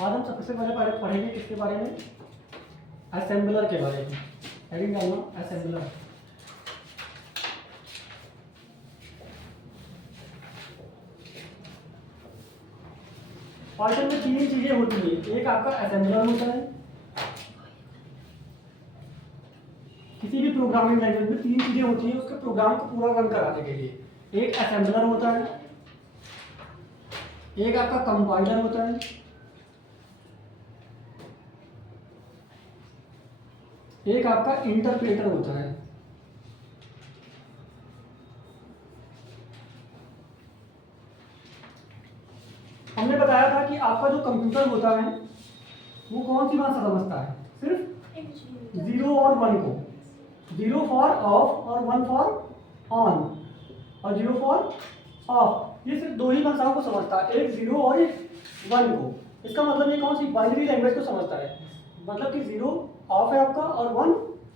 आज हम सबसे पहले पढ़ेंगे किसके बारे में, असेंबलर के बारे में। हेडिंग डालना असेंबलर। पाइथन में तीन चीजें होती हैं। एक आपका असेंबलर होता है, किसी भी प्रोग्रामिंग लैंग्वेज में तीन चीजें होती हैं उसके प्रोग्राम को पूरा रन कराने के लिए। एक असेंबलर होता है, एक आपका कंपाइलर होता है, एक आपका इंटरप्रेटर होता है। हमने बताया था कि आपका जो कंप्यूटर होता है वो कौन सी भाषा समझता है, सिर्फ 0 और 1 को। 0 फॉर ऑफ और 1 फॉर ऑन, और 0 फॉर ऑफ। ये सिर्फ दो ही भाषाओं को समझता है, एक 0 और एक 1 को। इसका मतलब ये कौन सी बाइनरी लैंग्वेज को समझता है, मतलब कि 0 ऑफ है आपका और 1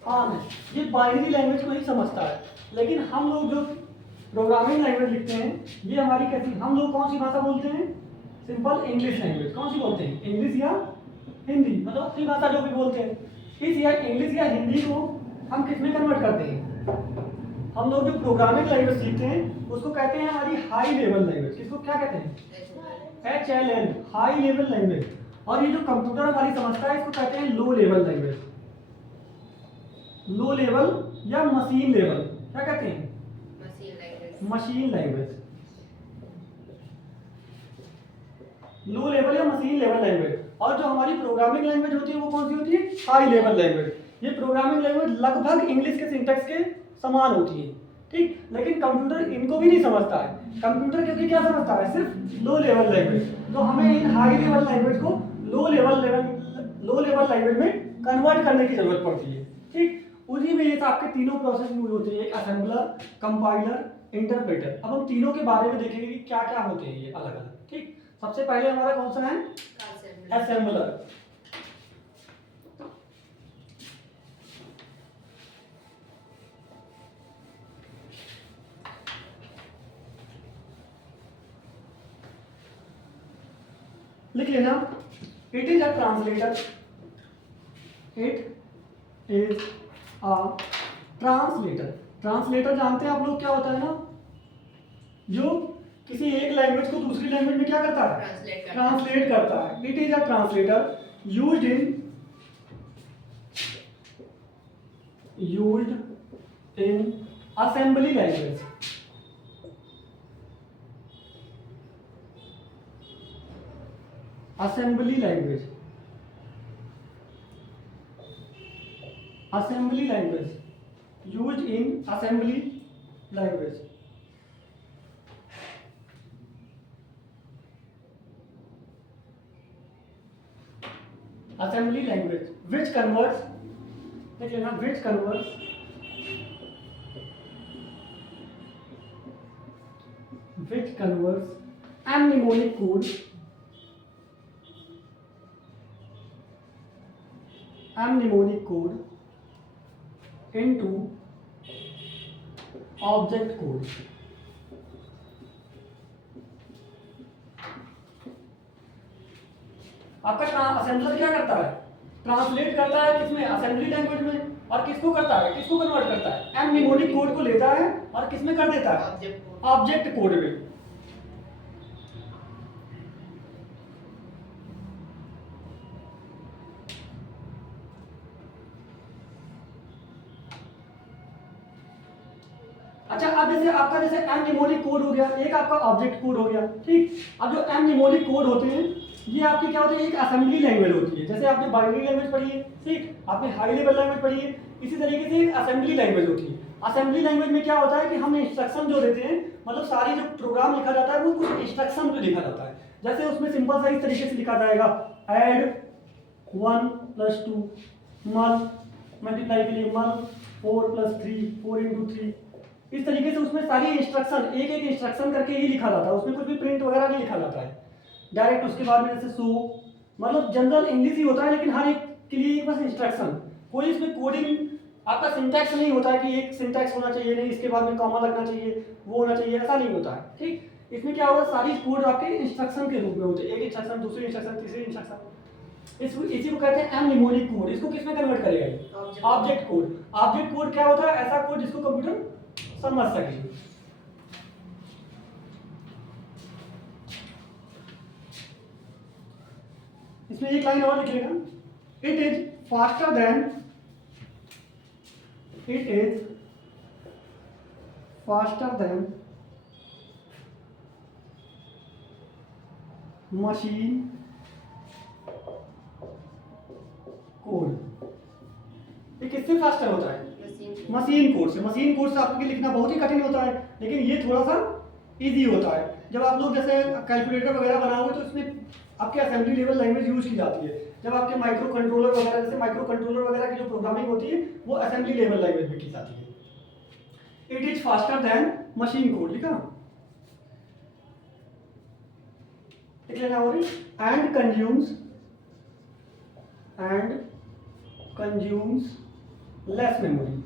ऑन है। ये बाइनरी लैंग्वेज को ही समझता है। लेकिन हम लोग जो प्रोग्रामिंग लैंग्वेज लिखते हैं ये हमारी कैसी, हम लोग कौन सी भाषा बोलते हैं, सिंपल इंग्लिश लैंग्वेज। कौन सी बोलते हैं, इंग्लिश या हिंदी, मतलब अपनी भाषा जो भी बोलते हैं। इस या इंग्लिश या हिंदी को हम किस में कन्वर्ट करते हैं, हम लोग जो प्रोग्रामिंग लैंग्वेज सीखते हैं उसको कहते हैं हमारी हाई लेवल लैंग्वेज। किसको क्या कहते हैं, HLL, हाई लेवल लैंग्वेज। और ये जो कंप्यूटर हमारी समझता है इसको कहते हैं low level language. Low level या मशीन लेवल, क्या कहते हैं, मशीन लैंग्वेज। लो लेवल या मशीन लेवल लैंग्वेज। और जो हमारी प्रोग्रामिंग लैंग्वेज होती है वो कौन सी होती है, हाई लेवल लैंग्वेज। ये प्रोग्रामिंग लैंग्वेज लगभग इंग्लिश के सिंटैक्स के समान होती है, ठीक। लेकिन कंप्यूटर इनको भी नहीं समझता है। कंप्यूटर क्योंकि क्या समझता है, सिर्फ लो लेवल लैंग्वेज। तो हमें इन हाई लेवल लैंग्वेज को लो लेवल लैंग्वेज में कन्वर्ट करने की जरूरत पड़ती है, ठीक। उन्हीं में ये आपके तीनों प्रोसेस यूज होते हैं, एक असेंबलर, कंपाइलर, इंटरप्रेटर। अब हम तीनों के बारे में देखेंगे कि क्या क्या होते हैं ये अलग अलग, ठीक। सबसे पहले हमारा कौन सा है, असेंबलर। लिख लेना, it is a translator. It is a translator. Translator जानते हैं आप लोग क्या होता है ना, जो किसी एक लैंग्वेज को दूसरी लैंग्वेज में क्या करता है, ट्रांसलेट करता है। It is a translator used in assembly language. Assembly language, assembly language, used in assembly language. assembly language which converts, देख लेना, which converts mnemonic code into object code। आपका असेंबलर क्या करता है, ट्रांसलेट करता है किसमें, असेंबली लैंग्वेज में। और किसको करता है, किसको कन्वर्ट करता है, mnemonic कोड को लेता है और किसमें कर देता है, ऑब्जेक्ट कोड में। अच्छा, अब जैसे आपका जैसे mnemonic कोड हो गया, एक आपका ऑब्जेक्ट कोड हो गया, ठीक। अब जो mnemonic कोड होते हैं ये आपके क्या होते हैं, एक असेंबली लैंग्वेज होती है। जैसे आपने बाइनरी लैंग्वेज पढ़ी है, ठीक, आपने हाई लेवल लैंग्वेज पढ़ी है, इसी तरीके से एक असेंबली लैंग्वेज होती है। असेंबली लैंग्वेज में क्या होता है कि हम इंस्ट्रक्शन जो देते हैं, मतलब सारी जो प्रोग्राम लिखा जाता है वो कुछ इंस्ट्रक्शन पे लिखा जाता है। जैसे उसमें सिंपल सा इस तरीके से लिखा जाएगा, ऐड 1 + 2, मल मल्टीप्लाई के लिए मल 4 + 3, 4 × 3। इस तरीके से उसमें सारी इंस्ट्रक्शन एक एक इंस्ट्रक्शन करके ही लिखा जाता है, उसमें कुछ भी प्रिंट वगैरह नहीं लिखा जाता है डायरेक्ट। उसके बाद में जैसे सो, मतलब जनरल इंग्लिश ही होता है, लेकिन हर एक के लिए एक बस इंस्ट्रक्शन, कोई इसमें कोडिंग आपका सिंटैक्स नहीं होता है कि एक सिंटैक्स होना चाहिए, नहीं इसके बाद में कॉमा लगना चाहिए, वो होना चाहिए, ऐसा नहीं होता है, ठीक। इसमें क्या होगा, सारी कोड आपके इंस्ट्रक्शन के रूप में होते हैं, एक इंस्ट्रक्शन, दूसरी इंस्ट्रक्शन, तीसरी इंस्ट्रक्शन। इसी को कहते हैं एम निमोनिक कोड। इसको किस में कन्वर्ट करेगा ये? Object code. ऑब्जेक्ट कोड क्या होता है? ऐसा कोड जिसको कंप्यूटर समझ सके। इसमें एक लाइन और लिखिएगा, it is faster than machine code. ये किससे फास्टर होता है? मशीन कोड से। मशीन कोड से आपके लिखना बहुत ही कठिन होता है, लेकिन ये थोड़ा सा इजी होता है। जब आप लोग जैसे कैलकुलेटर वगैरह बनाओगे तो इसमें आपके असेंबली लेवल लैंग्वेज यूज की जाती है। जब आपके माइक्रो कंट्रोलर वगैरह, जैसे माइक्रो कंट्रोलर वगैरह की जो प्रोग्रामिंग होती है वो असेंबली लेवल लैंग्वेज में की जाती है। It is faster than machine code लिखा, लिख लेना। और एंड कंज्यूम्स लेस मेमोरी।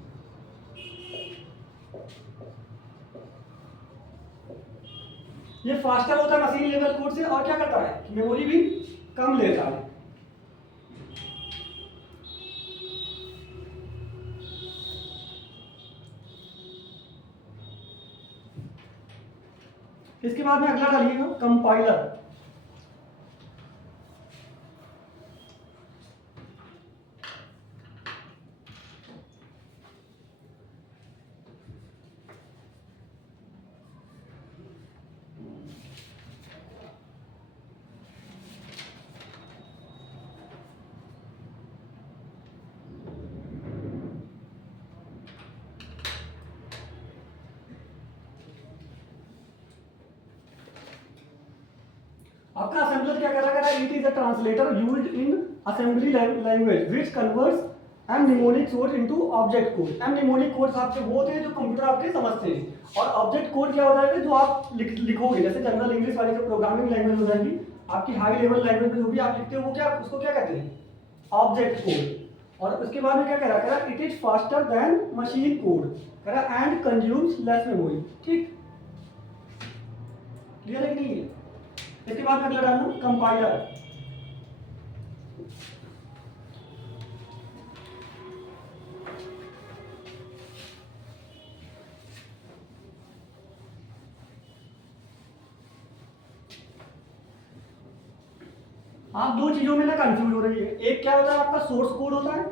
ये फास्टर होता है मशीन लेवल कोड से, और क्या करता है कि मेमोरी भी कम लेता है। इसके बाद में अगला डालिएगा कंपाइलर। आपका असेंबलर क्या कर रहा है? It is a translator used in assembly language which converts mnemonic code into object code. Mnemonic codes आपके वो होते हैं जो कंप्यूटर आपके समझते हैं, और ऑब्जेक्ट कोड क्या होता है जो आप लिखोगे। जैसे जनरल इंग्लिश वाली जो प्रोग्रामिंग लैंग्वेज हो जाएगी, आपकी हाई लेवल लैंग्वेज में जो भी आप लिखते हो वो क्या, उसको क्या कहते हैं? Object code. और उसके बाद में क्या कह रहा है? It is faster than machine code, कह रहा एंड कंज्यूम्स लेस मेमोरी। ठीक, क्लियर है कि नहीं है? इसके बाद अगला डालना कंपाइलर। आप दो चीजों में ना कंफ्यूज हो रही है। एक क्या होता है आपका सोर्स कोड होता है,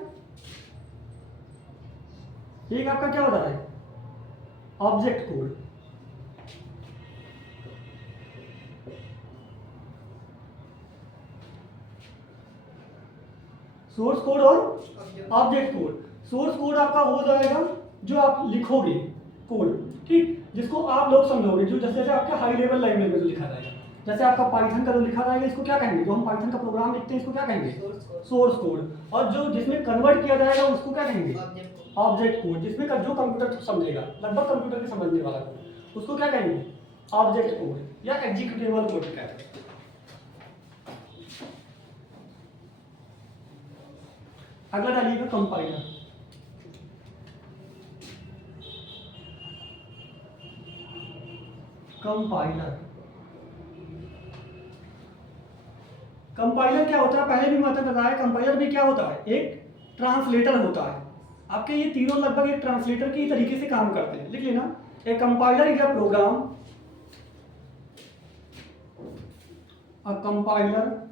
एक आपका क्या होता है? Object code. सोर्स कोड और ऑब्जेक्ट कोड। सोर्स कोड आपका हो जाएगा जो आप लिखोगे कोड, ठीक, जिसको आप लोग समझोगे, जो जैसे जैसे आपके हाई लेवल लैंग्वेज में जो लिखा जाएगा। जैसे आपका पाइथन का जो लिखा जाएगा इसको क्या कहेंगे? जो हम पाइथन का प्रोग्राम लिखते हैं इसको क्या कहेंगे? Source code. और जो जिसमें कन्वर्ट किया जाएगा उसको क्या कहेंगे? Object code. जिसमें जो कंप्यूटर समझेगा, लगभग कंप्यूटर के समझने वाला कोड, उसको क्या कहेंगे? ऑब्जेक्ट कोड या एग्जीक्यूटेबल कोड कहते हैं। अगला डालिएगा कंपाइलर। कंपाइलर क्या होता है? पहले भी मैंने बताया, कंपाइलर भी क्या होता है? एक ट्रांसलेटर होता है। आपके ये तीनों लगभग एक ट्रांसलेटर की तरीके से काम करते हैं, लिख लेना। A compiler is a program, a compiler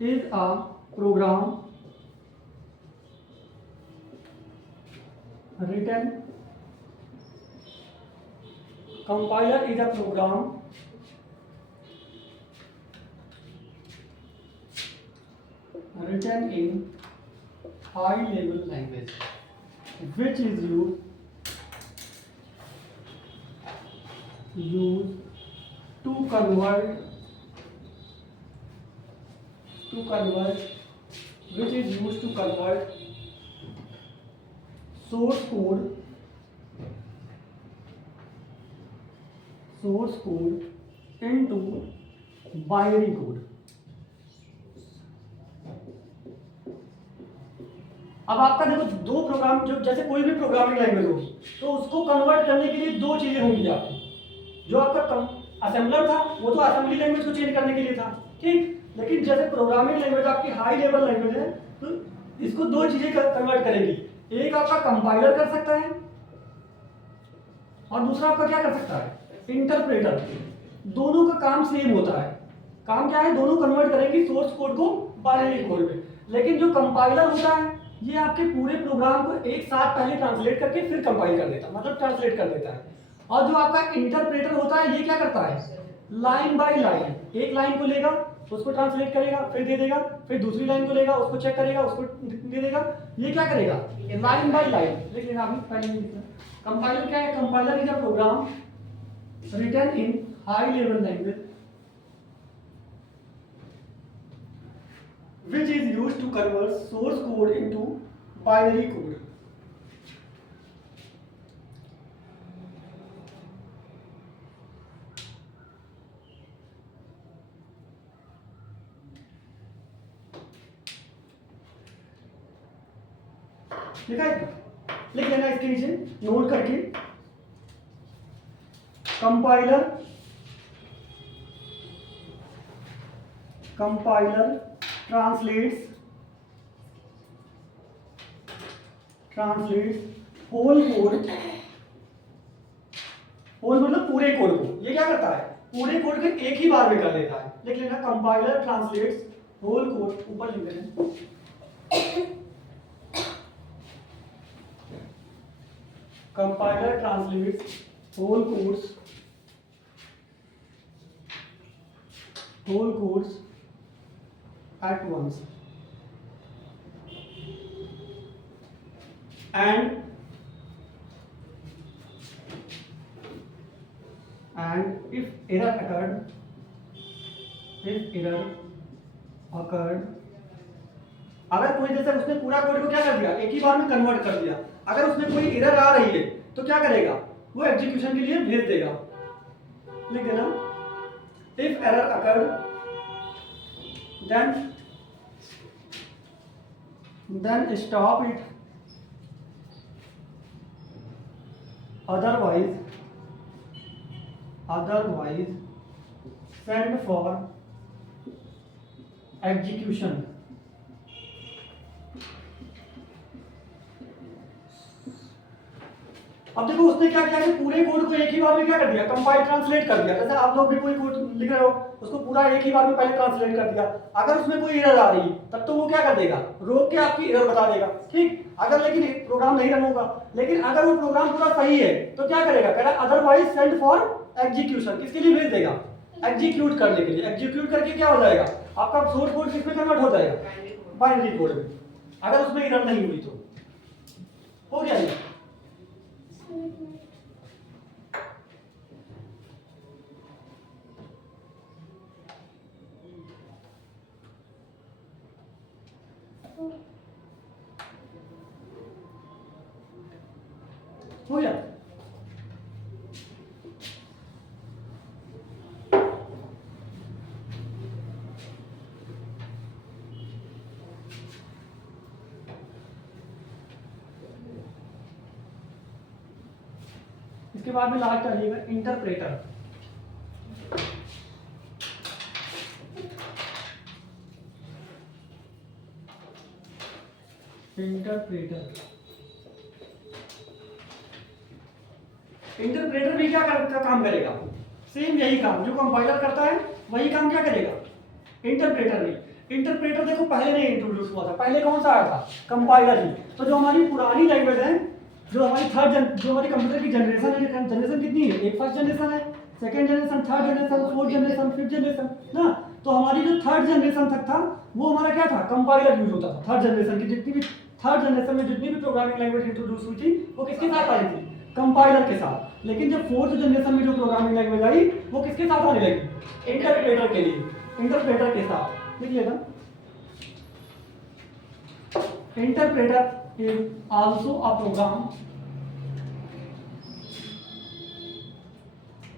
is a program written compiler is a program written in high level language which is used to convert which is used to convert source code into binary code। अब आपका देखो दो programme, जो जैसे कोई भी programming language होगी तो उसको कन्वर्ट करने के लिए दो चीज़ें होंगी आपकी। जो आपका असेंबलर था वो तो असेंबली लैंग्वेज को चेंज करने के लिए था, ठीक। लेकिन जैसे प्रोग्रामिंग लैंग्वेज आपकी हाई लेवल लैंग्वेज है तो इसको दो चीज़ें कन्वर्ट करेगी। एक आपका कंपाइलर कर सकता है और दूसरा आपका क्या कर सकता है, इंटरप्रेटर। दोनों का काम सेम होता है। काम क्या है, दोनों कन्वर्ट करेंगे सोर्स कोड को बाइनरी कोड में। लेकिन जो कंपाइलर होता है ये आपके पूरे प्रोग्राम को एक साथ पहले ट्रांसलेट करके फिर कंपाइल कर देता है, मतलब ट्रांसलेट कर देता है। और जो आपका इंटरप्रेटर होता है ये क्या करता है, लाइन बाय लाइन, एक लाइन को लेगा उसको ट्रांसलेट करेगा फिर दे देगा, फिर दूसरी लाइन को लेगा उसको चेक करेगा उसको दे देगा। ये क्या करेगा, लाइन बाय लाइन। लिख लेना अभी पहले नहीं लिखना। कंपाइलर क्या है, compiler is a program written in high level language which is used to convert source code into binary code. लिखा है, लिख लेना इसके नीचे नोट करके। Compiler translates whole code, whole मतलब पूरे कोड को। ये क्या करता है, पूरे कोड को एक ही बार में कर देता है। लिख लेना कंपाइलर ट्रांसलेट्स होल कोड, ऊपर लिख लेना compiler translates whole codes at once and if error occurred अगर कोई जैसे उसने पूरा कोड को क्या कर दिया, एक ही बार में कन्वर्ट कर दिया, अगर उसमें कोई एरर आ रही है तो क्या करेगा, वो एग्जीक्यूशन के लिए भेज देगा। लिख देना if error occurred then stop it, otherwise send for execution। अब देखो उसने क्या किया कि पूरे कोड को एक ही बार में क्या कर दिया, कंपाइल ट्रांसलेट कर दिया। जैसे आप लोग भी कोई कोड लिख रहे हो उसको पूरा एक ही बार में पहले ट्रांसलेट कर दिया। अगर उसमें कोई एरर आ रही तब तो वो क्या कर देगा, रोक के आपकी एरर बता देगा, ठीक। अगर लेकिन प्रोग्राम नहीं रन होगा, लेकिन अगर वो प्रोग्राम पूरा सही है तो क्या करेगा, कह रहा अदरवाइज सेंड फॉर एग्जीक्यूशन। किसके लिए भेज देगा, एग्जीक्यूट करने के लिए। एग्जीक्यूट करके क्या हो जाएगा, आपका सोर्स कोड किसमें कन्वर्ट हो जाएगा, बाइनरी कोड में। अगर उसमें एरर नहीं हुई तो हो गया ये। हो गया। इसके बाद में लास्ट आ जाइएगा इंटरप्रेटर। इंटरप्रेटर भी क्या काम करेगा, सेम यही काम जो कंपाइलर करता है वही काम क्या करेगा इंटरप्रेटर भी। इंटरप्रेटर देखो पहले नहीं इंट्रोड्यूस हुआ था, पहले कौन सा आया था, कंपाइलर ही। तो जो हमारी पुरानी लैंग्वेज है, जो हमारी जो हमारी कंप्यूटर की जनरेशन है, जनरेशन कितनी है, एक फर्स्ट जनरेशन है, second generation, third generation, fourth generation, fifth generation ना। तो हमारी जो थर्ड जनरेशन तक था वो हमारा क्या था, कंपाइलर यूज होता था। थर्ड जनरेशन की जितनी भी, थर्ड जनरेशन में जितनी भी प्रोग्रामिंग लैंग्वेज इंट्रोड्यूस हुई थी वो किसके साथ आई थी, कंपाइलर के साथ। लेकिन जब फोर्थ जनरेशन में जो प्रोग्रामिंग लैंग्वेज आई वो किसके साथ आने लगी, इंटरप्रेटर के लिए, इंटरप्रेटर के साथ। लिख लेना interpreter is also a program,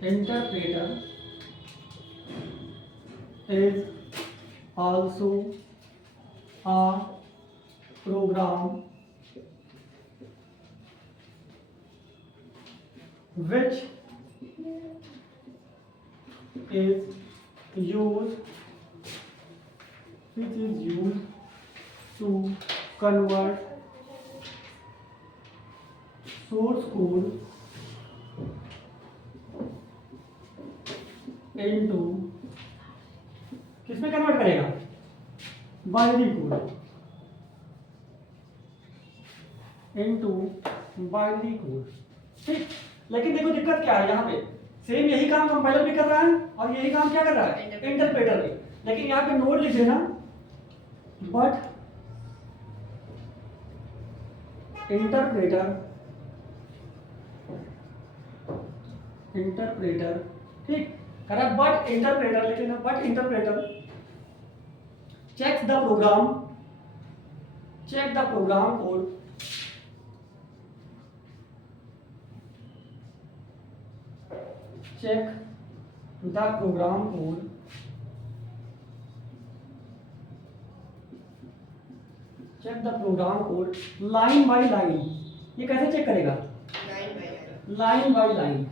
interpreter is also a program which is used to convert source code into किसमें कन्वर्ट करेगा, binary code into binary code. ठीक, लेकिन देखो दिक्कत क्या है यहाँ पे, सेम यही काम कंपाइलर भी कर रहा है और यही काम क्या कर रहा है, इंटरप्रेटर भी। लेकिन यहाँ पे नोट लिख देना, बट इंटरप्रेटर ठीक करा, बट इंटरप्रेटर लिख लेना, but interpreter check the program code check the program code line by line. ये कैसे चेक करेगा, लाइन बाय लाइन।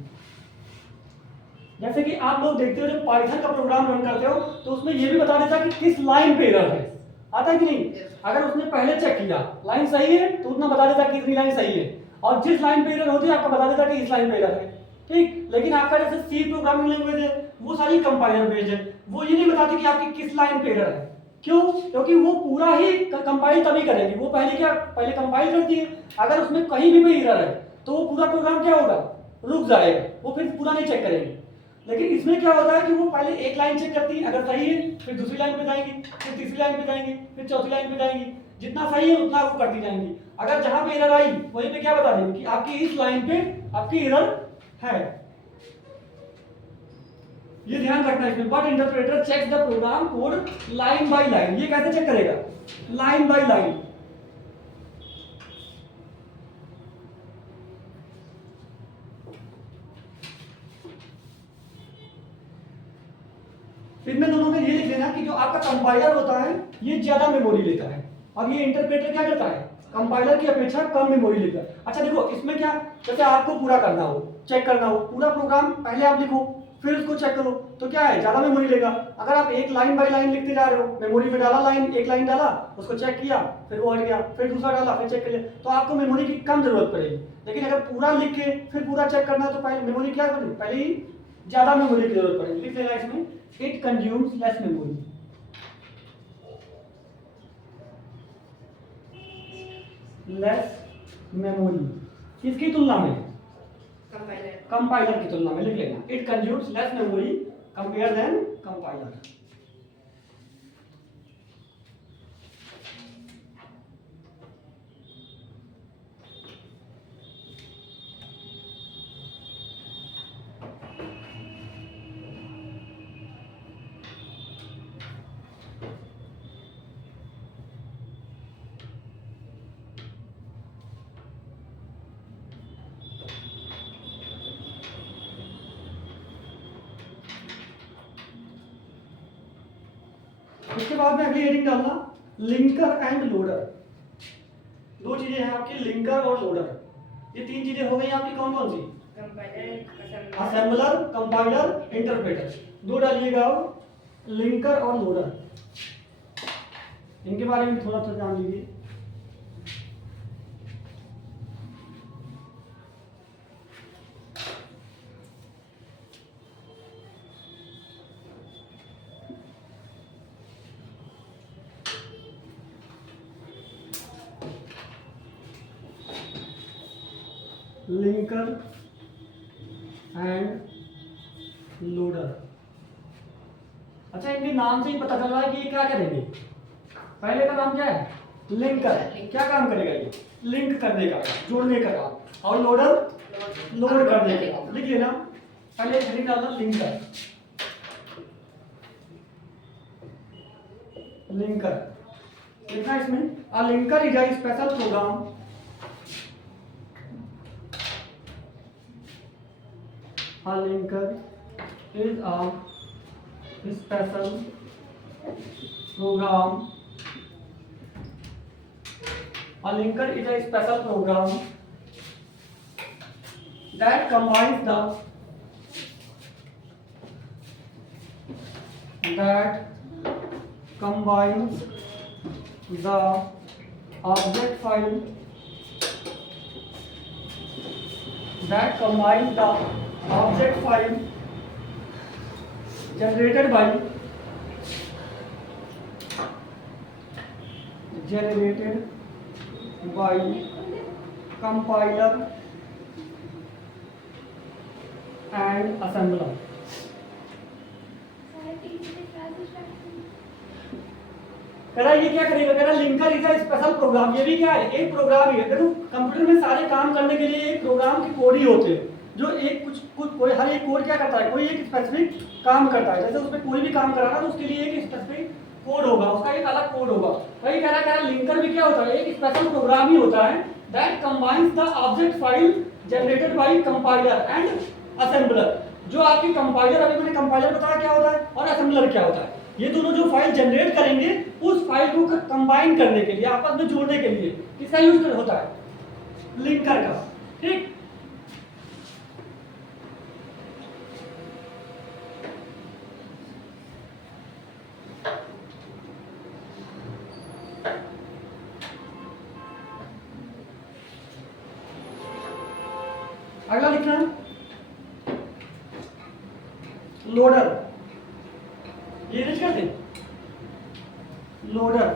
जैसे कि आप लोग देखते हो जब पाइथन का प्रोग्राम रन करते हो तो उसमें ये भी बता देता कि किस लाइन पे एरर है, आता है कि नहीं। अगर उसने पहले चेक किया लाइन सही है तो उतना बता देता कि इतनी लाइन सही है, और जिस लाइन पे एरर होती है आपको बता देता कि इस लाइन पे एरर है। ठीक, लेकिन आपका जैसे सी प्रोग्रामिंग लैंग्वेज है वो सारी कंपाइलर बेस्ड है, वो ये नहीं बताती कि आपकी किस लाइन पे एरर है। क्यों, क्योंकि वो पूरा ही कंपाइल तभी करेगी, वो पहले कंपाइल करती है। अगर उसमें कहीं भी कोई एरर है तो वो पूरा प्रोग्राम क्या होगा, रुक जाएगा, वो फिर पूरा नहीं चेक करेगी। लेकिन इसमें क्या होता है कि वो पहले एक लाइन चेक करती है, अगर सही है फिर दूसरी लाइन पे जाएंगी, फिर तीसरी लाइन पे जाएंगी, फिर चौथी लाइन पे जाएंगी, जितना सही है उतना वो करती जाएंगी। अगर जहां पे एरर आई वहीं पे क्या बता देंगे कि आपकी इस लाइन पे आपकी एरर है। ये ध्यान रखना है इसमें, but interpreter checks the program code line by line. ये कैसे चेक करेगा, लाइन बाय लाइन। इनमें दोनों में ये लिख लेना कि जो आपका कंपाइलर होता है ये ज्यादा मेमोरी लेता है और ये इंटरप्रेटर क्या करता है, कंपाइलर की अपेक्षा कम मेमोरी लेता है। अच्छा देखो इसमें क्या, जैसे आपको पूरा करना हो, चेक करना हो, पूरा प्रोग्राम पहले आप लिखो फिर उसको चेक करो, तो क्या है, ज्यादा मेमोरी लेगा। अगर आप एक लाइन बाय लाइन लिखते जा रहे हो, मेमोरी में डाला लाइन, एक लाइन डाला, उसको चेक किया, फिर वो हट गया, फिर दूसरा डाला, फिर चेक किया, तो आपको मेमोरी की कम जरूरत पड़ेगी। लेकिन अगर पूरा लिख के फिर पूरा चेक करना है तो पहले मेमोरी क्या पड़ेगी, पहले ही ज्यादा मेमोरी की जरूरत पड़ेगी। लिख लेना इसमें, it consumes less memory. Less memory किसकी तुलना में, कंपाइलर की तुलना में। लिख लेना, it consumes less memory compare than compiler. उसके बाद में अगली हेडिंग डालना, लिंकर एंड लोडर। दो चीजें हैं आपकी, लिंकर और लोडर। ये तीन चीजें हो गई आपकी, कौन कौन सी, असेंबलर, कंपाइलर, इंटरप्रेटर। दो डालिएगा आप, लिंकर और लोडर। इनके बारे में थोड़ा सा जान लीजिए। Linker end loader. अच्छा इनके नाम से ही पता चल रहा है कि ये क्या करेंगे। पहले का नाम क्या है, लिंकर। क्या काम करेगा, ये लिंक करने का, जोड़ने का काम। और लोडर, लोड करने का काम। लिख लेना, पहले हेडिंग डालना लिंकर। लिंकर लिखना इसमें, a linker is a special program A linker is a special program. A linker is a special program that combines the object file generated by compiler and assembler. कह रहा ये क्या करेगा, कह रहा linker is a special program. ये भी क्या है, एक प्रोग्राम ही है। देखो कंप्यूटर में सारे काम करने के लिए एक प्रोग्राम के कोड ही होते हैं, जो एक कुछ कोई हर एक कोड क्या करता है, कोई एक स्पेसिफिक काम करता है। जैसे उसमें कोई भी काम कराना तो उसके लिए एक स्पेसिफिक कोड होगा, उसका एक अलग कोड होगा। वही कह रहा है लिंकर भी क्या होता है, एक स्पेशल प्रोग्राम ही होता है that combines the object file generated by compiler and assembler. जो आपकी कंपाइलर, अभी मैंने कंपाइलर बताया क्या होता है और असेंबलर क्या होता है। ये दोनों जो फाइल जनरेट करेंगे उस फाइल को कंबाइन करने के लिए, आपस में जोड़ने के लिए किसका यूज होता है, लिंकर का। ठीक, अगला लिखना है लोडर। ये लिख करते लोडर।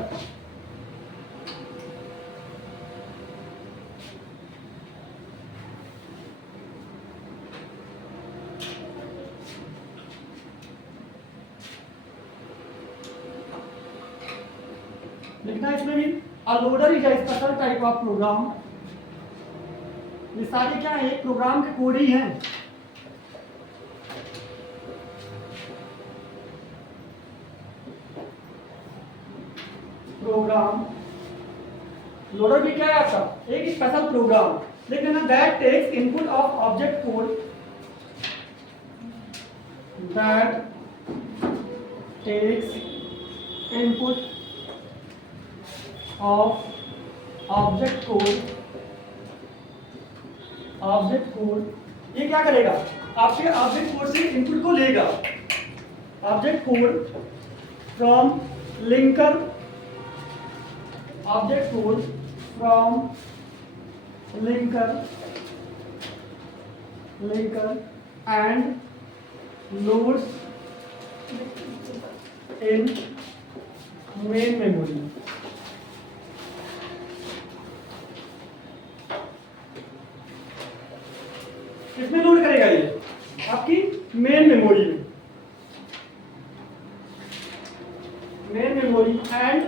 लिखना है इसमें भी a loader is a special type of program. ये सारे क्या है, एक प्रोग्राम के कोड ही हैं। प्रोग्राम लोडर भी क्या है आपका, एक स्पेशल प्रोग्राम। लेकिन ना that takes input of object code, that takes input of object code. ये क्या करेगा, आपके ऑब्जेक्ट कोड से इनपुट को लेगा। Object code from linker, object code from linker and loads in main memory. किसमें लोड करेगा, ये आपकी मेन मेमोरी में। Main memory and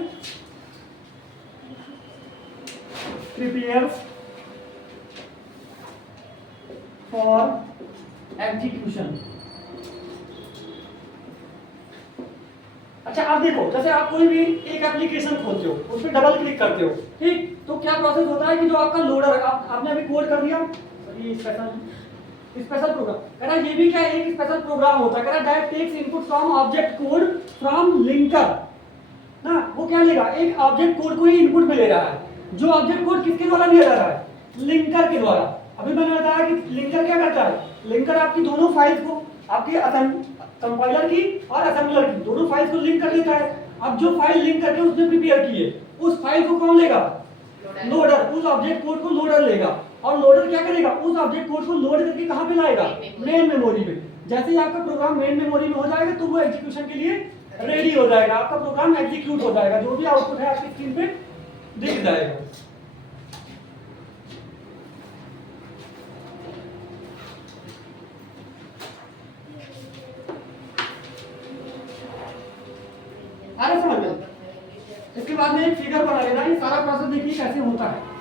prepares for execution। अच्छा आप देखो, जैसे आप कोई भी एक एप्लीकेशन खोलते हो, उस पर डबल क्लिक करते हो, ठीक, तो क्या प्रोसेस होता है कि जो आपका लोडर आपने अभी कोड कर दिया, ये स्पेशल प्रोग्राम। कह रहा ये भी क्या है, एक स्पेशल प्रोग्राम होता है। कह रहा that takes input from object code from linker ना, वो क्या लेगा, एक ऑब्जेक्ट कोड को ही इनपुट में ले रहा है। जो ऑब्जेक्ट कोड किसके द्वारा दिया जा रहा है, लिंकर के द्वारा। अभी मैंने बताया कि लिंकर क्या करता है, लिंकर आपकी दोनों फाइल्स को, आपके कंपाइलर की और असेंबलर की दोनों फाइल्स को लिंक कर लेता है। अब जो फाइल लिंक करके उसने प्रिपेयर की है, उस फाइल को कौन लेगा, लोडर। उस ऑब्जेक्ट कोड को लोडर लेगा और लोडर क्या करेगा, उस ऑब्जेक्ट कोड को लोड करके कहां पे लाएगा, मेन मेमोरी में। जैसे ही आपका प्रोग्राम मेन मेमोरी में हो जाएगा तो वो एग्जीक्यूशन के लिए रेडी हो जाएगा, आपका प्रोग्राम एग्जीक्यूट हो जाएगा। जो भी आउटपुट है आपकी स्क्रीन पे दिख जाएगा। आ रहा समझ में? इसके बाद में एक फिगर बना लेना, ये सारा प्रोसेस देखिए कैसे होता है।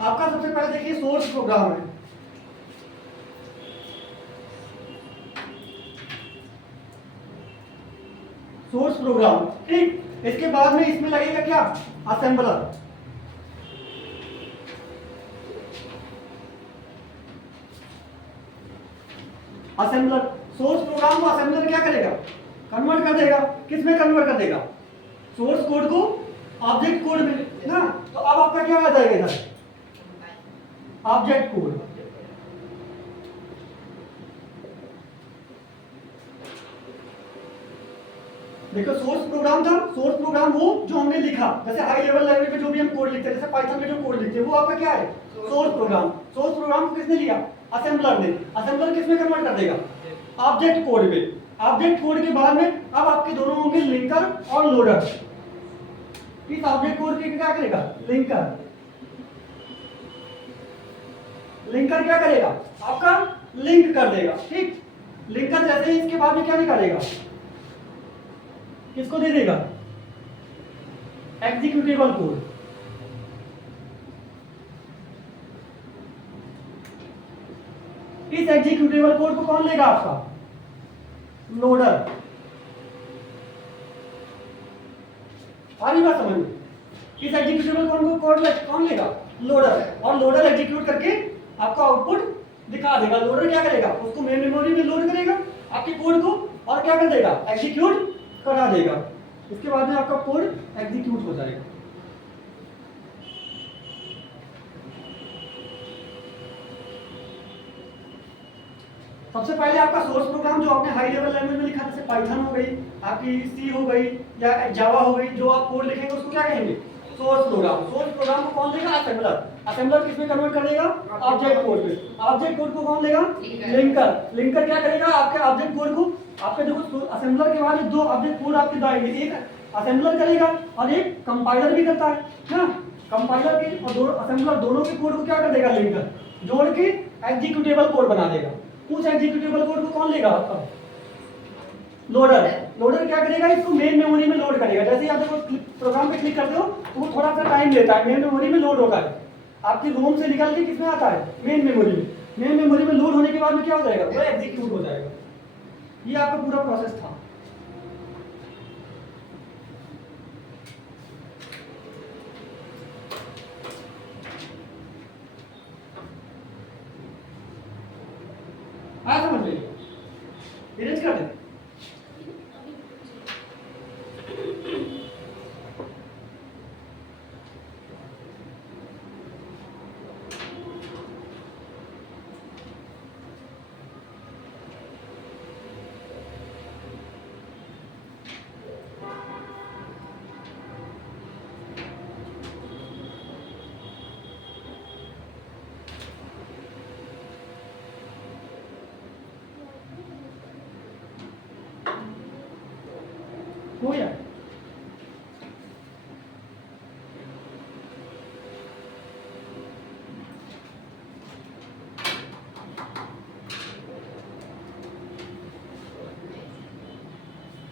आपका सबसे पहले देखिए सोर्स प्रोग्राम है। सोर्स प्रोग्राम, ठीक। इसके बाद में इसमें लगेगा क्या, असेंबलर। सोर्स प्रोग्राम को असेंबलर क्या करेगा, कन्वर्ट कर देगा। किस में कन्वर्ट कर देगा, सोर्स कोड को ऑब्जेक्ट कोड में ना। तो अब आपका क्या आ जाएगा इधर, ऑब्जेक्ट कोड। देखो सोर्स प्रोग्राम था, सोर्स प्रोग्राम वो जो हमने लिखा, जैसे हाई लेवल लैंग्वेज में जो भी हम कोड लिखते हैं, जैसे पाइथन में जो कोड लिखते हैं, वो आपका क्या है, सोर्स प्रोग्राम। सोर्स प्रोग्राम को किसने लिया, असेंबलर ने। असेंबलर किस में कन्वर्ट कर देगा, ऑब्जेक्ट कोड में। ऑब्जेक्ट कोड के बाद में अब आपके दोनों होंगे लिंकर और लोडर। इस ऑब्जेक्ट कोड के क्या करेगा, लिंकर। लिंकर क्या करेगा, आपका लिंक कर देगा, ठीक। लिंकर जैसे ही इसके बाद में क्या निकालेगा, किसको दे देगा, एग्जीक्यूटेबल कोड। इस एग्जीक्यूटेबल कोड को कौन लेगा, आपका लोडर। आ रही बात समझ में। इस एग्जीक्यूटेबल कोड को कौन लेगा, लोडर। और लोडर एग्जीक्यूट करके आपका आउटपुट दिखा देगा। लोडर क्या करेगा, उसको मेन मेमोरी में लोड करेगा आपके कोड को, और क्या कर देगा, एग्जीक्यूट करा देगा। इसके बाद में आपका कोड एग्जीक्यूट हो जाएगा। सबसे पहले आपका सोर्स प्रोग्राम जो आपने हाई लेवल लैंग्वेज में लिखा, जैसे पाइथन हो गई, आपकी सी हो गई या जावा हो गई, जो आप कोड लिखेंगे उसको क्या कहेंगे, सोर्स प्रोग्राम। सोर्स प्रोग्राम को कौन लेगा, असेंबलर। असेंबलर किसमें कन्वर्ट कर देगा, ऑब्जेक्ट कोड में। ऑब्जेक्ट कोड को कौन लेगा, लिंकर। लिंकर क्या करेगा, आपके ऑब्जेक्ट कोड को, आपके देखो असेंबलर के बाद दो ऑब्जेक्ट कोड आपके आएंगे, एक असेंबलर करेगा और एक कंपाइलर भी करता है ना। कंपाइलर के और दोनों असेंबलर दोनों के कोड को क्या कर देगा, लिंकर जोड़ के एग्जीक्यूटेबल कोड बना देगा। उस एग्जीक्यूटेबल कोड को कौन लेगा, आपका लोडर। लोडर क्या करेगा, इसको मेन मेमोरी में लोड करेगा। जैसे ही आप देखो प्रोग्राम पे क्लिक करते हो तो वो थोड़ा सा टाइम लेता है, मेन मेमोरी में लोड होता है। आपकी रोम से निकल के किसमें आता है, मेन मेमोरी में। मेन मेमोरी में लोड होने के बाद में क्या हो जाएगा, वो एग्जीक्यूट हो जाएगा। ये आपका पूरा प्रोसेस था। आया समझ में, इरेज कर दे। हो गया।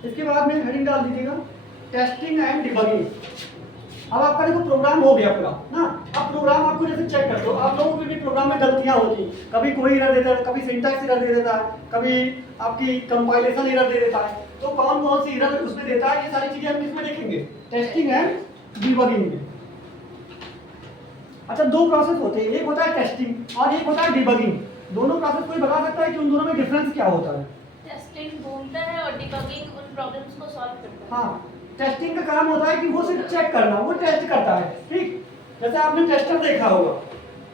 इसके बाद में हेडिंग डाल दीजिएगा टेस्टिंग एंड डिबगिंग। अब आपका देखो प्रोग्राम हो गया पूरा ना। अब प्रोग्राम आपको जैसे चेक करते हो, आप लोगों की भी प्रोग्राम में गलतियां होती, कभी कोई एरर देता है, कभी सिंटैक्स एरर दे देता है, कभी आपकी कंपाइलेशन एरर दे देता है। तो कौन कौन सी एरर उसमें देता है, ये सारी चीजें हम किसमें देखेंगे, टेस्टिंग एंड डिबगिंग में। अच्छा, दो प्रोसेस होते हैं, एक होता है टेस्टिंग और एक होता है डिबगिंग। दोनों प्रोसेस कोई बता सकता है कि उन दोनों में डिफरेंस क्या होता है? टेस्टिंग ढूंढता है और डिबगिंग उन प्रॉब्लम्स को सॉल्व करता है। हाँ, टेस्टिंग का काम होता है कि वो सिर्फ चेक करना, वो टेस्ट करता है, ठीक। जैसे आपने टेस्टर देखा होगा,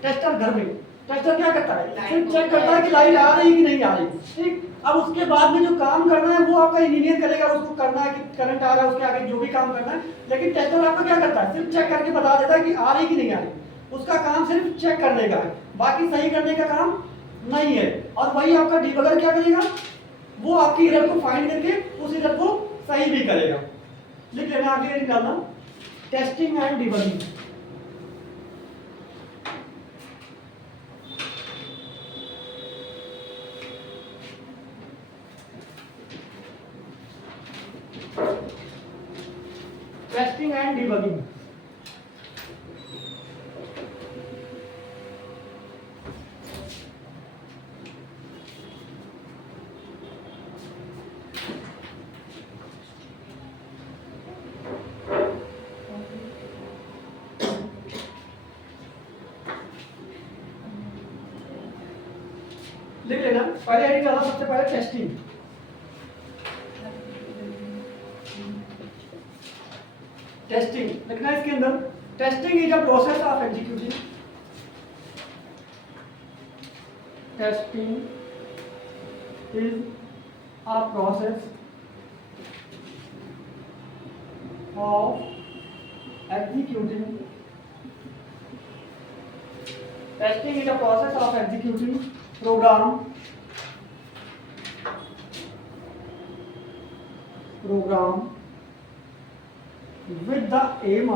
टेस्टर घर में टेस्टर क्या करता है, सिर्फ चेक करता है कि लाइट आ रही कि नहीं आ रही, ठीक। अब उसके बाद में जो काम करना है वो आपका इंजीनियर करेगा, उसको करना है कि करंट आ रहा है, उसके आगे जो भी काम करना है। लेकिन टेस्टर आपका क्या करता है, सिर्फ चेक करके बता देता है कि आ रही कि नहीं आ रही। उसका काम सिर्फ चेक करने का है, बाकी सही करने का काम नहीं है। और वही आपका डिबगर क्या करेगा, वो आपकी एरर को फाइंड करके उस एरर को सही भी करेगा। लिख लेना, आगे निकालना, testing and debugging. Testing and debugging. लिख लेना, पहले हेडिंग डालना सबसे पहले टेस्टिंग। टेस्टिंग लिखना है इसके अंदर, testing is a process of executing, testing is a process of executing, testing is a process of executing program with the aim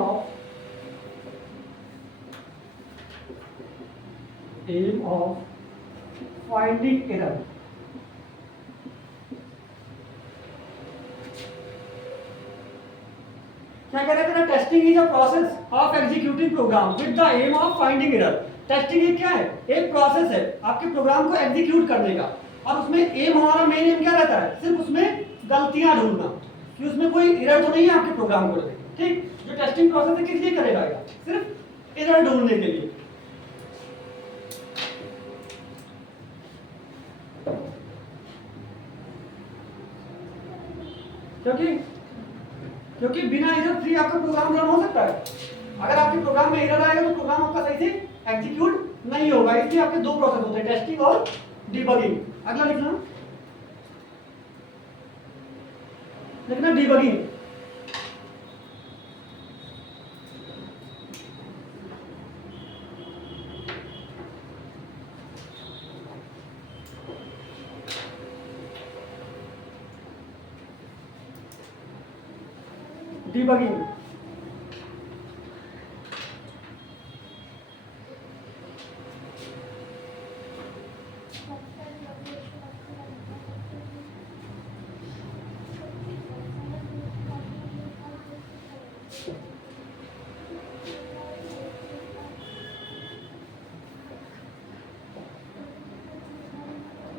of finding error. क्या कह रहे थे ना, testing is a process of executing program with the aim of finding error. Testing एक क्या है, एक process है आपके प्रोग्राम को एग्जीक्यूट करने का, और उसमें एम, हमारा मेन एम क्या रहता है, सिर्फ उसमें गलतियां ढूंढना कि उसमें कोई एरर तो नहीं है आपके प्रोग्राम को। ठीक, जो टेस्टिंग प्रोसेस है किस लिए करेगा, सिर्फ एरर ढूंढने के लिए। क्योंकि बिना एरर फ्री आपका प्रोग्राम रन हो सकता है। अगर आपके प्रोग्राम में एरर आएगा तो प्रोग्राम आपका सही से एग्जीक्यूट नहीं होगा। इसलिए आपके दो प्रोसेस होते हैं, टेस्टिंग और डिबगिंग। अगला लिखना डिबगिंग। debugging,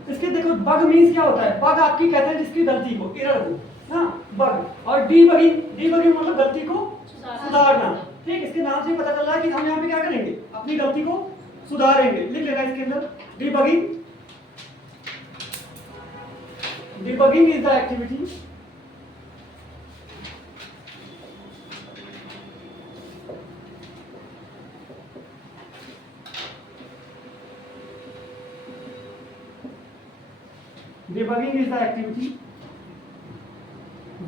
इसके देखो बग मीन्स क्या होता है, बग आपकी कहते हैं जिसकी गलती को, एरर को ना, बग। और डीबगिंग मतलब गलती को सुधारना। ठीक, इसके नाम से ही पता चल रहा है कि हम यहाँ पे क्या करेंगे, अपनी गलती को सुधारेंगे। लिख लेना इसके अंदर, debugging is the activity debugging is the activity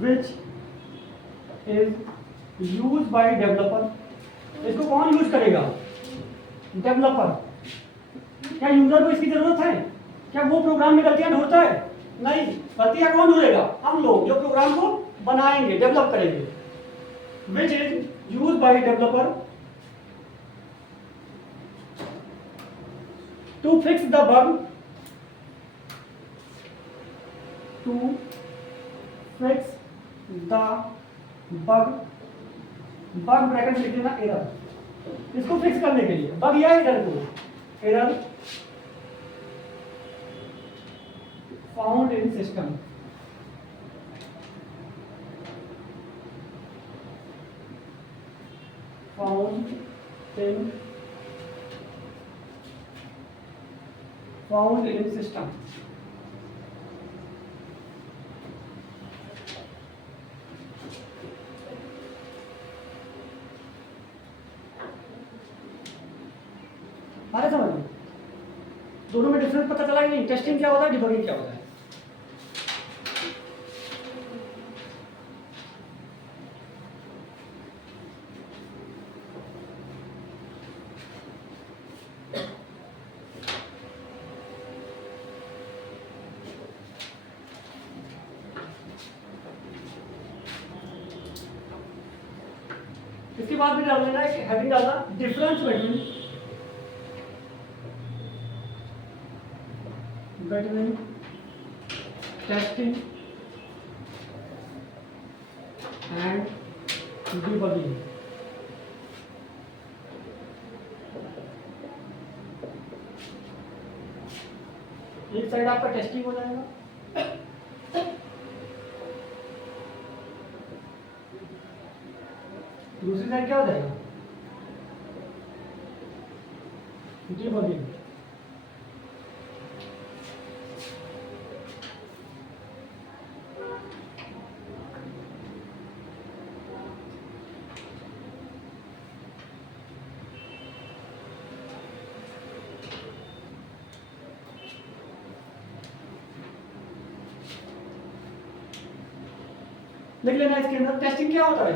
which is used by developer। इसको कौन यूज करेगा, डेवलपर। क्या यूजर को इसकी जरूरत है, क्या वो प्रोग्राम में गलतियां ढूंढता है, नहीं। गलतियां कौन ढूंढेगा, हम लोग जो प्रोग्राम को बनाएंगे, डेवलप करेंगे। which is used by developer to fix the bug, bug bracket लिख देना, एरर। इसको फिक्स करने के लिए, बग या एरर को, error found in system, found in system. अरे समझ लो, दोनों में डिफरेंस पता चला कि नहीं, टेस्टिंग क्या होता है, डिबगिंग क्या होता है। इसके बाद भी डाल लेना, एक हेडिंग डालना, difference between testing and debugging। एक साइड आपका टेस्टिंग हो जाएगा, दूसरी साइड क्या हो जाएगा, डिबगिंग। लिख लेना इसके अंदर टेस्टिंग क्या होता है,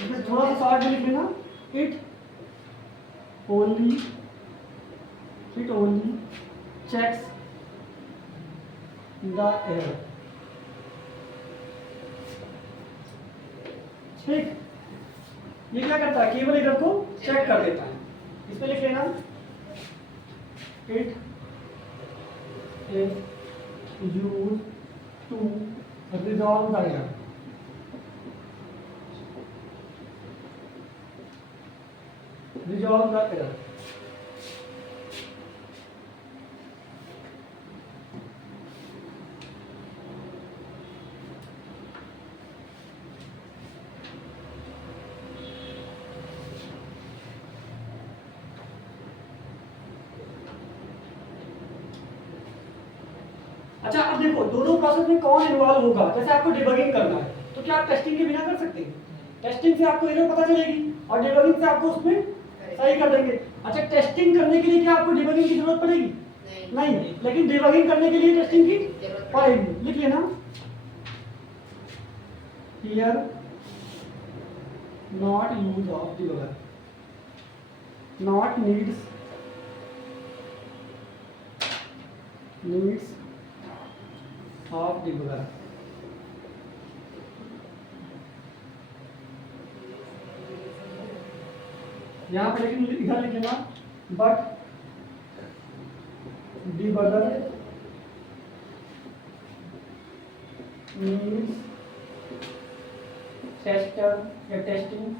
इसमें थोड़ा सा शॉर्ट में लिख लेना, it only checks the error. ठीक, ये क्या करता है, केवल एरर को चेक कर देता है। इसमें लिख लेना it is use to resolve the error. Resolve the error. अच्छा, अब देखो दोनों प्रोसेस में कौन इन्वॉल्व होगा। जैसे आपको डिबगिंग करना है तो क्या आप टेस्टिंग के बिना कर सकते हैं? टेस्टिंग से आपको एरर पता चलेगी और डिबगिंग से आपको उसमें सही कर देंगे। अच्छा, टेस्टिंग करने के लिए क्या आपको डिबगिंग की जरूरत पड़ेगी? नहीं, लेकिन डिबगिंग करने के लिए टेस्टिंग की पड़ेगी। लिख लेना here not use of debugger, not needs of debugger. यहाँ पे लेकिन इधर लिखेगा बट डिबगर मीन्स टेस्टर या testing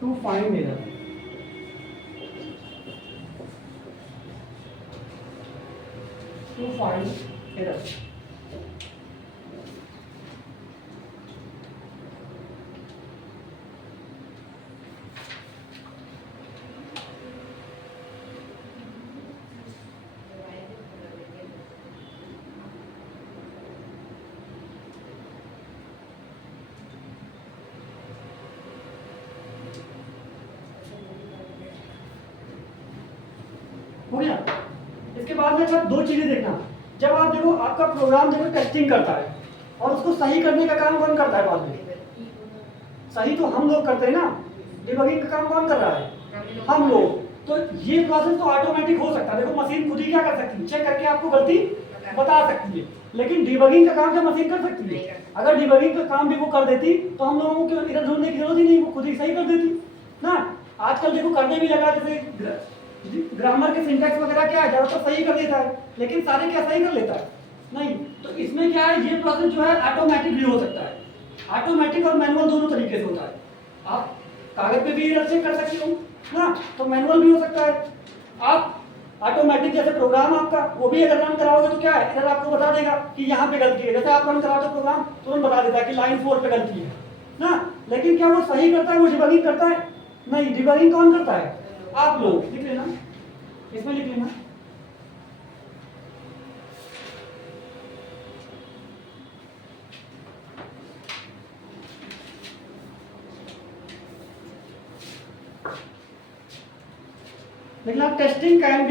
to find error. To find error. हो गया। इसके बाद में अच्छा दो चीजें देखना। जब आप देखो आपका प्रोग्राम देखो टेस्टिंग करता है और उसको सही करने का काम कौन करता है बाद में? सही तो हम लोग करते हैं ना, डिबगिंग का काम कौन कर रहा है? हम लोग। तो ये प्रोसेस तो ऑटोमेटिक हो सकता है। देखो मशीन खुद ही क्या कर सकती है, चेक करके आपको गलती बता सकती है, लेकिन डिबगिंग का काम क्या मशीन कर सकती है? अगर डिबगिंग का काम भी वो कर देती तो हम लोगों को इधर ढूंढने की जरूरत ही नहीं, वो खुद ही सही कर देती ना। आजकल देखो करने भी लगा, जैसे ग्रामर के सिंटैक्स वगैरह क्या है ज्यादातर सही कर देता है, लेकिन सारे क्या सही कर लेता है? नहीं। तो इसमें क्या है, ये प्रोसेस जो है ऑटोमेटिक भी हो सकता है। ऑटोमेटिक और मैनुअल दोनों तरीके से होता है। आप कागज पे भी एरर चेक कर सकते हो ना, तो मैनुअल भी हो सकता है। आप ऑटोमेटिक जैसे प्रोग्राम आपका वो भी अगर रन कराओगे तो क्या है, इधर आपको बता देगा कि यहाँ पे गलती है। जैसे आप रन कराओगे प्रोग्राम तुरंत बता देता है कि लाइन 4 पे गलती है ना, लेकिन क्या वो सही करता है, वो डिबगिंग करता है? नहीं, डिबगिंग कौन करता है? आप लोग। लिख लेना, इसमें लिख लेना लेकिन आप testing can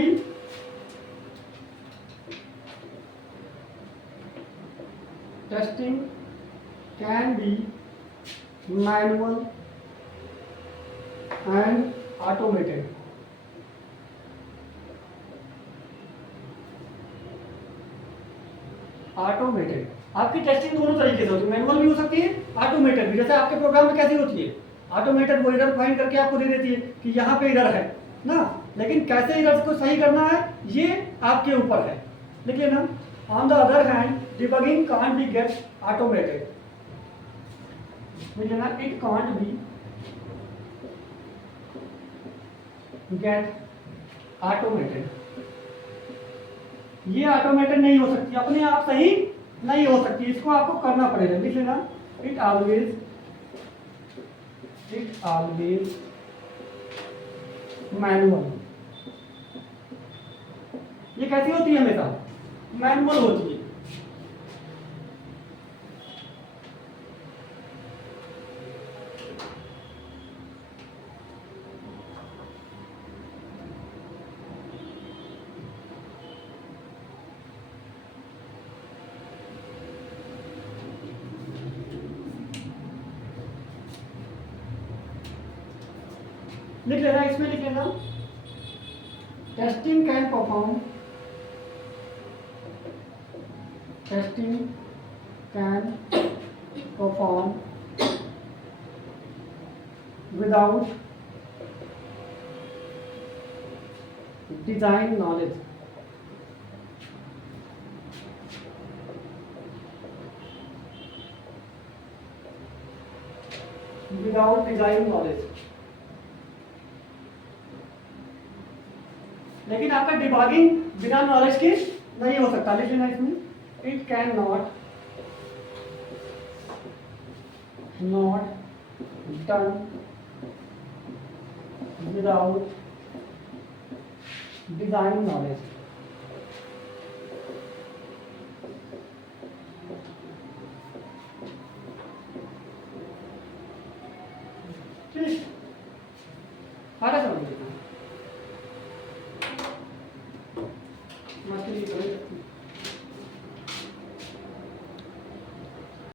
be manual and automated. Automated आपकी टेस्टिंग दोनों तरीके से होती है, मैनुअल भी हो सकती है, ऑटोमेटेड भी। जैसे आपके प्रोग्राम में कैसी होती है, ऑटोमेटेड वो एरर फाइंड करके आपको दे देती है कि यहाँ पे एरर है ना, लेकिन कैसे एरर्स को सही करना है ये आपके ऊपर है। लिख लेना on the other hand debugging can't be get automated. लिख लेना it can't be get automated. ये ऑटोमेटेड नहीं हो सकती, अपने आप सही नहीं हो सकती, इसको आपको करना पड़ेगा। लिख लेना इट ऑलवेज मैनुअल। ये कैसी होती है? हमेशा मैनुअल होती है। लिख लेना, इसमें लिख लेना, testing can perform, testing can perform without design knowledge, without design knowledge. लेकिन आपका डिबगिंग बिना नॉलेज के नहीं हो सकता, लिख लेना इसमें, it can not done without design knowledge. ठीक, आगे समझ लेना, मस्ती नहीं करो।